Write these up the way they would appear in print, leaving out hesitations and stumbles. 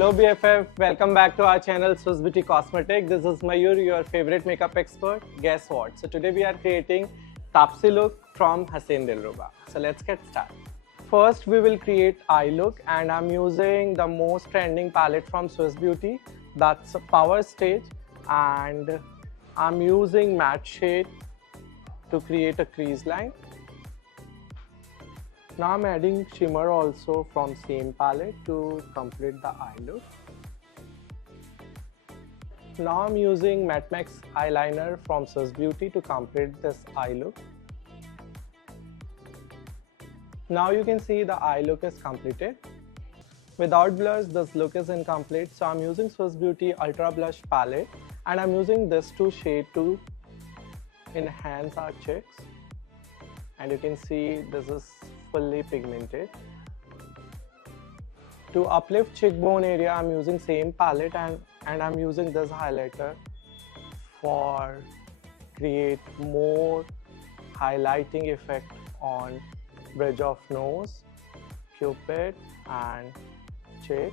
Hello BFF, welcome back to our channel Swiss Beauty Cosmetic. This is Mayur, your favorite makeup expert. Guess what? So today we are creating Taapsee look from Haseen Dillruba. So let's get started. First we will create eye look and I'm using the most trending palette from Swiss Beauty. That's Power Stage and I'm using matte shade to create a crease line. Now I'm adding shimmer also from same palette to complete the eye look. Now I'm using Max Eyeliner from Swiss Beauty to complete this eye look. Now you can see the eye look is completed. Without blush, this look is incomplete. So I'm using Swiss Beauty Ultra Blush palette and I'm using this two shade to enhance our cheeks. And you can see this is fully pigmented. To uplift cheekbone area, I'm using same palette and I'm using this highlighter for create more highlighting effect on bridge of nose, cupid and cheek.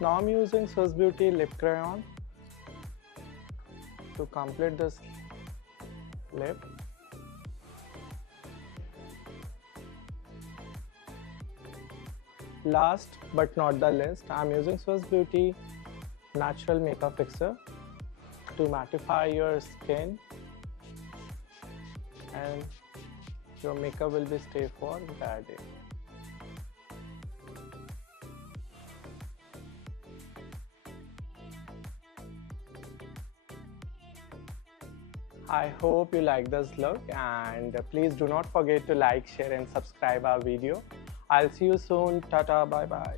Now I'm using Swiss Beauty lip crayon to complete this lip. Last but not the least, I'm using Swiss Beauty Natural Makeup Fixer to mattify your skin and your makeup will be stay for the entire day. I hope you like this look and please do not forget to like, share and subscribe our video. I'll see you soon. Tata, bye bye.